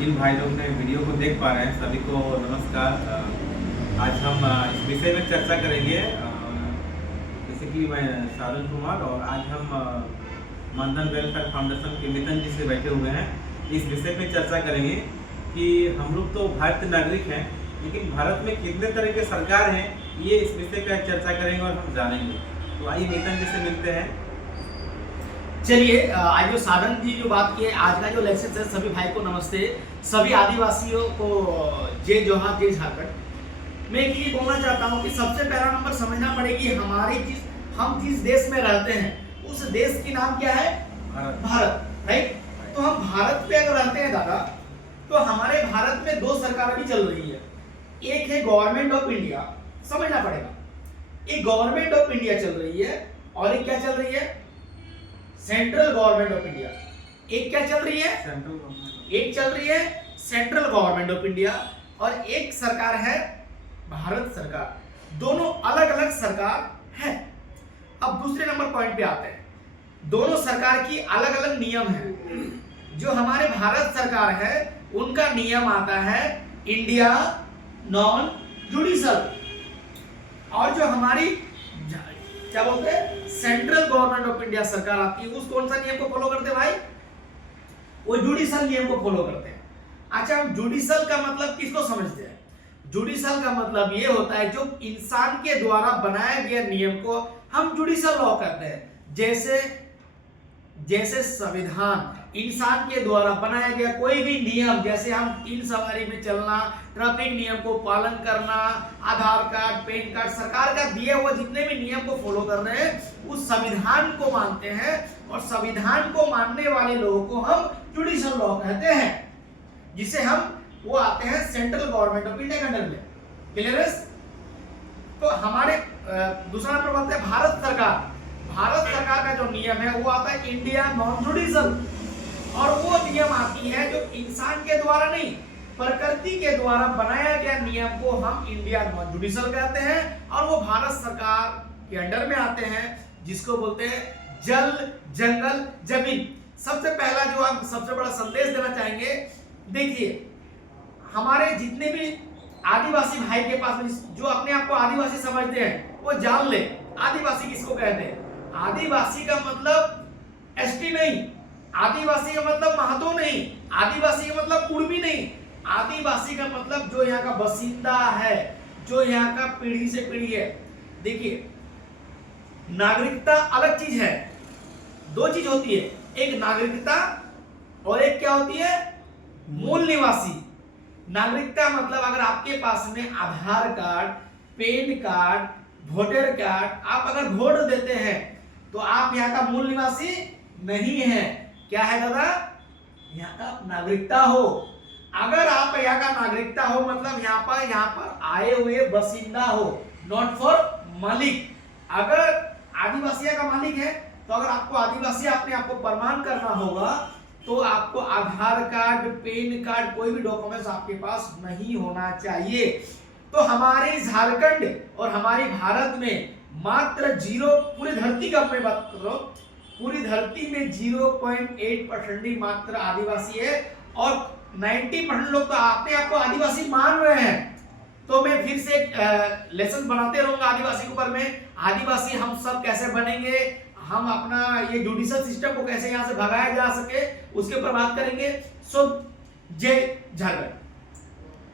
जिन भाई लोग ने वीडियो को देख पा रहे हैं सभी को नमस्कार। आज हम इस विषय में चर्चा करेंगे। जैसे कि मैं शारुल कुमार और आज हम मानधन वेलफेयर फाउंडेशन के मितन जी से बैठे हुए हैं। इस विषय पे चर्चा करेंगे कि हम लोग तो भारतीय नागरिक हैं, लेकिन भारत में कितने तरह के सरकार हैं, ये इस विषय पर चर्चा करेंगे और हम जानेंगे। तो आइए मितन जी से मिलते हैं। चलिए, आज जो साधन जी जो बात की है, आज का जो लेक्चर है, सभी भाई को नमस्ते। सभी आदिवासियों को जय जोहार, जय झारखंड। मैं एक चीज बोलना चाहता हूँ कि सबसे पहला नंबर समझना पड़ेगी हम जिस देश में रहते हैं उस देश की नाम क्या है? भारत। राइट। तो हम भारत पे अगर रहते हैं दादा, तो हमारे भारत में दो सरकार भी चल रही है। एक है गवर्नमेंट ऑफ इंडिया, समझना पड़ेगा, एक गवर्नमेंट ऑफ इंडिया चल रही है और एक क्या चल रही है? Central government of India. एक क्या चल रही है? एक चल रही है सेंट्रल गवर्नमेंट ऑफ इंडिया और एक सरकार है भारत सरकार। दोनों अलग अलग सरकार है। अब दूसरे नंबर पॉइंट पे आते हैं। दोनों सरकार की अलग अलग नियम है। जो हमारे भारत सरकार है उनका नियम आता है इंडिया नॉन जुडिशल, और जो हमारी क्या बोलते हैं सेंट्रल गवर्नमेंट ऑफ इंडिया सरकार आती है, उस कौन सा नियम को फॉलो करते हैं भाई? वो जुडिशल नियम को फॉलो करते हैं। अच्छा, हम जुडिशल का मतलब किसको समझते हैं? जुडिशल का मतलब ये होता है जो इंसान के द्वारा बनाया गया नियम को हम जुडिशल लॉ कहते हैं। जैसे संविधान, इंसान के द्वारा बनाया गया कोई भी नियम, जैसे हम 3 सवारी में चलना, ट्रैफिक नियम को पालन करना, आधार कार्ड, पैन कार्ड, सरकार का दिए हुए जितने भी नियम को फॉलो कर रहे हैं उस संविधान को मानते हैं, और संविधान को मानने वाले लोगों को हम जुडिशल लॉ कहते हैं, जिसे हम वो आते हैं सेंट्रल गवर्नमेंट ऑफ इंडिया के अंडर में। क्लियर है? तो हमारे दूसरा नंबर बात है भारत सरकार। भारत सरकार का जो नियम है वो आता है इंडिया नॉन जुडिशल, और वो नियम आती है जो इंसान के द्वारा नहीं, प्रकृति के द्वारा बनाया गया नियम को हम इंडिया नॉन जुडिशल कहते हैं, और वो भारत सरकार के अंडर में आते हैं, जिसको बोलते हैं जल, जंगल, जमीन। सबसे पहला जो हम सबसे बड़ा संदेश देना चाहेंगे, देखिए हमारे जितने भी आदिवासी भाई के पास जो अपने आप को आदिवासी समझते हैं वो जान ले आदिवासी किसको कहते हैं। आदिवासी का मतलब एसटी नहीं, आदिवासी का मतलब महतो नहीं, आदिवासी का मतलब कुड़मी नहीं, आदिवासी का मतलब जो यहाँ का बसिंदा है, जो यहाँ का पीढ़ी से पीढ़ी है। देखिए, नागरिकता अलग चीज है। दो चीज होती है, एक नागरिकता और एक क्या होती है? मूल निवासी। नागरिकता मतलब अगर आपके पास में Aadhaar card, PAN card, voter card, आप अगर वोट देते हैं तो आप यहाँ का मूल निवासी नहीं है। क्या है दादा? यहाँ का नागरिकता हो। अगर आप यहाँ का नागरिकता हो मतलब यहाँ पर आए हुए बसिंदा हो, नॉट फॉर मालिक। अगर आदिवासी का मालिक है तो अगर आपको आदिवासी अपने आपको प्रमाण करना होगा तो आपको आधार कार्ड, पैन कार्ड, कोई भी डॉक्यूमेंट्स आपके पास नहीं होना चाहिए। तो हमारे झारखंड और हमारी भारत में मात्र 0, पूरी धरती का मैं बात कर रहा हूं, पूरी धरती में 0.8% ही मात्र आदिवासी है, और 90% लोग तो अपने आप को आदिवासी मान रहे हैं। तो मैं फिर से लेसन बनाते रहूंगा आदिवासी के ऊपर में। आदिवासी हम सब कैसे बनेंगे, हम अपना ये जुडिशल सिस्टम को कैसे यहाँ से भगाया जा सके, उसके ऊपर बात करेंगे। सो जय झारखंड।